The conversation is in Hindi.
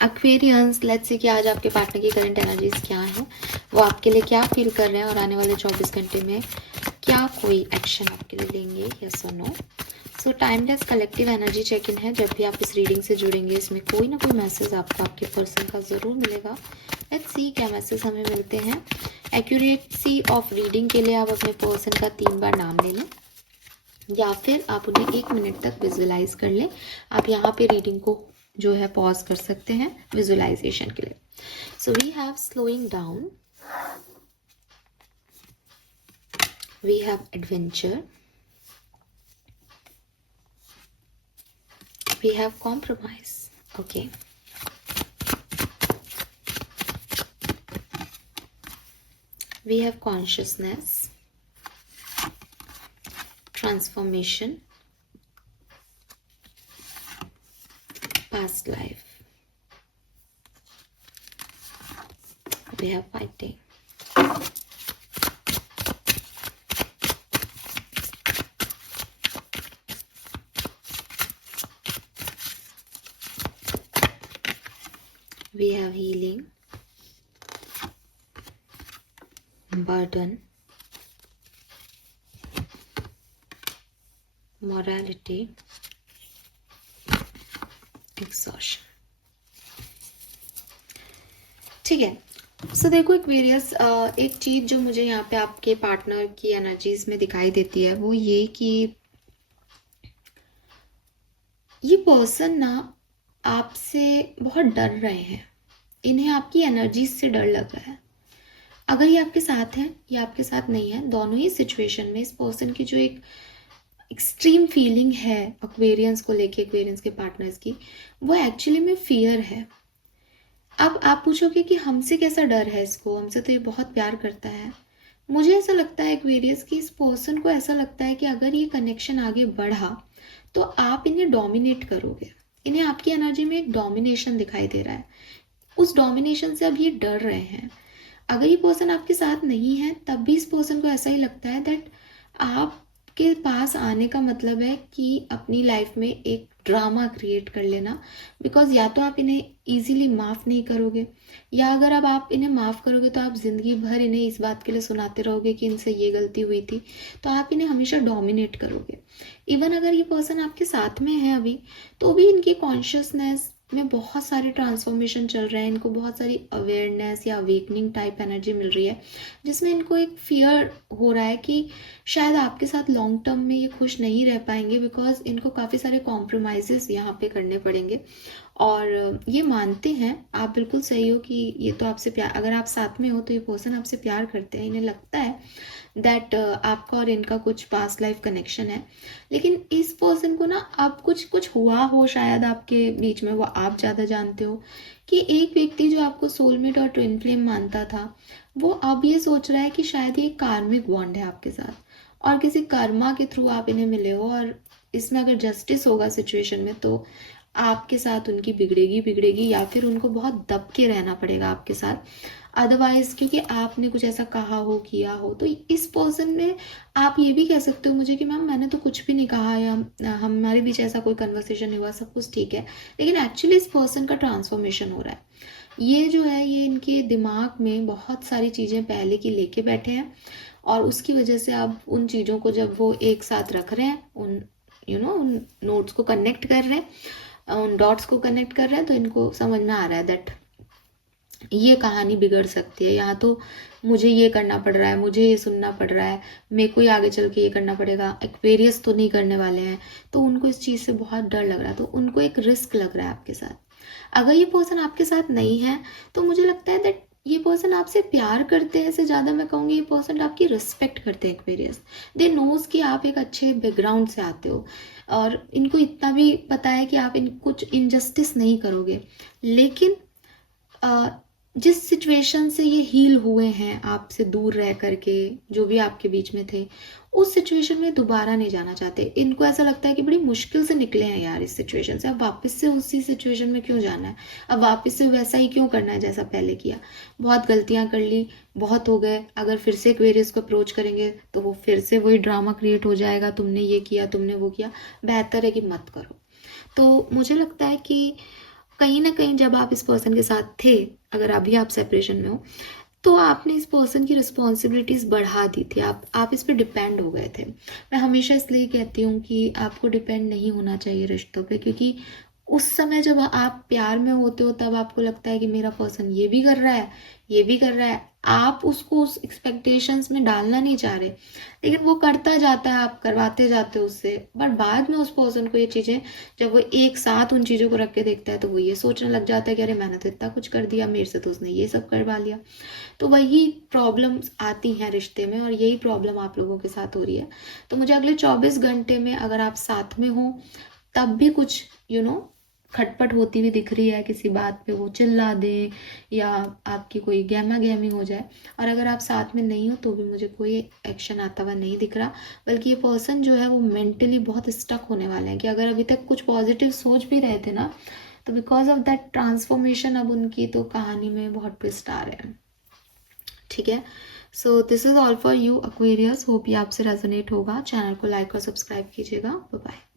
एक्वेरियंस, लेट्स से कि आज आपके पार्टनर की करंट एनर्जीज क्या है, वो आपके लिए क्या फील कर रहे हैं और आने वाले 24 घंटे में क्या कोई एक्शन आपके लिए लेंगे, यस और no. So timeless collective energy check in है। जब भी आप इस रीडिंग से जुड़ेंगे इसमें कोई ना कोई मैसेज आपको आपके पर्सन का ज़रूर मिलेगा। लेट्स सी क्या मैसेज हमें मिलते हैं। एक्यूरेसी ऑफ रीडिंग के लिए आप अपने पर्सन का 3 बार नाम ले लें या फिर आप उन्हें 1 मिनट तक विजुलाइज कर लें। आप यहाँ पे रीडिंग को जो है पॉज कर सकते हैं विजुलाइजेशन के लिए। So we have slowing down, we have adventure, we have compromise. Okay, we have consciousness, transformation, past life, we have fighting. We have healing, burden, morality, exhaustion. ठीक है। सो देखो एक्वेरियस, एक चीज़ जो मुझे यहाँ पे आपके पार्टनर की एनर्जीज में दिखाई देती है वो ये कि ये पर्सन ना आपसे बहुत डर रहे हैं। इन्हें आपकी एनर्जीज से डर लग रहा है। अगर ये आपके साथ है या आपके साथ नहीं है, दोनों ही सिचुएशन में इस पर्सन की जो एक एक्सट्रीम फीलिंग है एक्वेरियंस को लेके, एक्वेरियंस के पार्टनर्स की, वो एक्चुअली में फियर है। अब आप पूछोगे कि हमसे कैसा डर है इसको, हमसे तो ये बहुत प्यार करता है। मुझे ऐसा लगता है एक्वेरियस की इस पर्सन को ऐसा लगता है कि अगर ये कनेक्शन आगे बढ़ा तो आप इन्हें डोमिनेट करोगे। इन्हें आपकी एनर्जी में एक डोमिनेशन दिखाई दे रहा है। उस डोमिनेशन से अब ये डर रहे हैं। अगर ये पर्सन आपके साथ नहीं है तब भी इस पर्सन को ऐसा ही लगता है दैट आपके पास आने का मतलब है कि अपनी लाइफ में एक ड्रामा क्रिएट कर लेना। बिकॉज या तो आप इन्हें इजीली माफ़ नहीं करोगे, या अगर अब आप इन्हें माफ़ करोगे तो आप ज़िंदगी भर इन्हें इस बात के लिए सुनाते रहोगे कि इनसे ये गलती हुई थी। तो आप इन्हें हमेशा डोमिनेट करोगे। इवन अगर ये पर्सन आपके साथ में है अभी, तो भी इनकी कॉन्शियसनेस में बहुत सारे ट्रांसफॉर्मेशन चल रहे हैं। इनको बहुत सारी अवेयरनेस या अवेकनिंग टाइप एनर्जी मिल रही है, जिसमें इनको एक फियर हो रहा है कि शायद आपके साथ लॉन्ग टर्म में ये खुश नहीं रह पाएंगे। बिकॉज इनको काफ़ी सारे कॉम्प्रोमाइज़ यहाँ पे करने पड़ेंगे। और ये मानते हैं, आप बिल्कुल सही हो कि ये तो आपसे प्यार, अगर आप साथ में हो तो ये पर्सन आपसे प्यार करते हैं। इन्हें लगता है दैट आपका और इनका कुछ पास्ट लाइफ कनेक्शन है। लेकिन इस पर्सन को ना अब कुछ हुआ हो शायद आपके बीच में, वो आप ज़्यादा जानते हो, कि एक व्यक्ति जो आपको सोलमेट और ट्विन फ्लेम मानता था, वो अब ये सोच रहा है कि शायद ये कार्मिक बॉन्ड है आपके साथ और किसी कर्मा के थ्रू आप इन्हें मिले हो। और इसमें अगर जस्टिस होगा सिचुएशन में तो आपके साथ उनकी बिगड़ेगी या फिर उनको बहुत दब के रहना पड़ेगा आपके साथ। अदरवाइज क्योंकि आपने कुछ ऐसा कहा हो, किया हो, तो इस पर्सन में आप ये भी कह सकते हो मुझे कि मैम मैंने तो कुछ भी नहीं कहा या हमारे बीच ऐसा कोई कन्वर्सेशन नहीं हुआ, सब कुछ ठीक है। लेकिन एक्चुअली इस पर्सन का ट्रांसफॉर्मेशन हो रहा है। ये जो है ये इनके दिमाग में बहुत सारी चीज़ें पहले की लेके बैठे हैं और उसकी वजह से अब उन चीज़ों को जब वो एक साथ रख रहे हैं, उन उन नोट्स को कनेक्ट कर रहे हैं, उन डॉट्स को कनेक्ट कर रहे हैं, तो इनको समझ में आ रहा है दैट ये कहानी बिगड़ सकती है। यहाँ तो मुझे ये करना पड़ रहा है, मुझे ये सुनना पड़ रहा है, मेरे को ही आगे चल के ये करना पड़ेगा। एक्वेरियस तो नहीं करने वाले हैं, तो उनको इस चीज़ से बहुत डर लग रहा है। तो उनको एक रिस्क लग रहा है आपके साथ। अगर ये पर्सन आपके साथ नहीं है तो मुझे लगता है दैट ये पर्सन आपसे प्यार करते हैं, से ज़्यादा मैं कहूँगी ये पर्सन आपकी रिस्पेक्ट करते हैं। एक्वेरियस दे नोज कि आप एक अच्छे बैकग्राउंड से आते हो और इनको इतना भी पता है कि आप कुछ इनजस्टिस नहीं करोगे। लेकिन जिस सिचुएशन से ये हील हुए हैं आपसे दूर रह करके, जो भी आपके बीच में थे, उस सिचुएशन में दोबारा नहीं जाना चाहते। इनको ऐसा लगता है कि बड़ी मुश्किल से निकले हैं यार इस सिचुएशन से, अब वापस से उसी सिचुएशन में क्यों जाना है, अब वापस से वैसा ही क्यों करना है जैसा पहले किया। बहुत गलतियां कर ली, बहुत हो गए, अगर फिर से एक्वेरियस को अप्रोच करेंगे तो वो फिर से वही ड्रामा क्रिएट हो जाएगा, तुमने ये किया, तुमने वो किया। बेहतर है कि मत करो। तो मुझे लगता है कि कहीं ना कहीं जब आप इस पर्सन के साथ थे, अगर अभी आप सेपरेशन में हो, तो आपने इस पर्सन की रिस्पॉन्सिबिलिटीज बढ़ा दी थी, आप इस पे डिपेंड हो गए थे। मैं हमेशा इसलिए कहती हूँ कि आपको डिपेंड नहीं होना चाहिए रिश्तों पे, क्योंकि उस समय जब आप प्यार में होते हो तब आपको लगता है कि मेरा पर्सन ये भी कर रहा है, ये भी कर रहा है, आप उसको उस एक्सपेक्टेशंस में डालना नहीं चाह रहे, लेकिन वो करता जाता है, आप करवाते जाते हो उससे। बट बाद में उस पर्सन को ये चीज़ें, जब वो एक साथ उन चीज़ों को रख के देखता है, तो वो ये सोचने लग जाता है कि अरे मैंने तो इतना कुछ कर दिया, मेरे से तो उसने ये सब करवा लिया। तो वही प्रॉब्लम्स आती हैं रिश्ते में, और यही प्रॉब्लम आप लोगों के साथ हो रही है। तो मुझे अगले 24 घंटे में अगर आप साथ में हो तब भी कुछ खटपट होती हुई दिख रही है किसी बात पे, वो चिल्ला दे या आपकी कोई गहमा गहमी हो जाए, और अगर आप साथ में नहीं हो तो भी मुझे कोई एक्शन आता हुआ नहीं दिख रहा। बल्कि ये पर्सन जो है वो मेंटली बहुत स्टक होने वाले हैं, कि अगर अभी तक कुछ पॉजिटिव सोच भी रहे थे ना, तो बिकॉज ऑफ दैट ट्रांसफॉर्मेशन अब उनकी तो कहानी में बहुत ट्विस्ट आ रहे हैं। ठीक है, so this is all for you Aquarius. Hope ये आपसे रेजोनेट होगा। चैनल को लाइक और सब्सक्राइब कीजिएगा। Bye bye.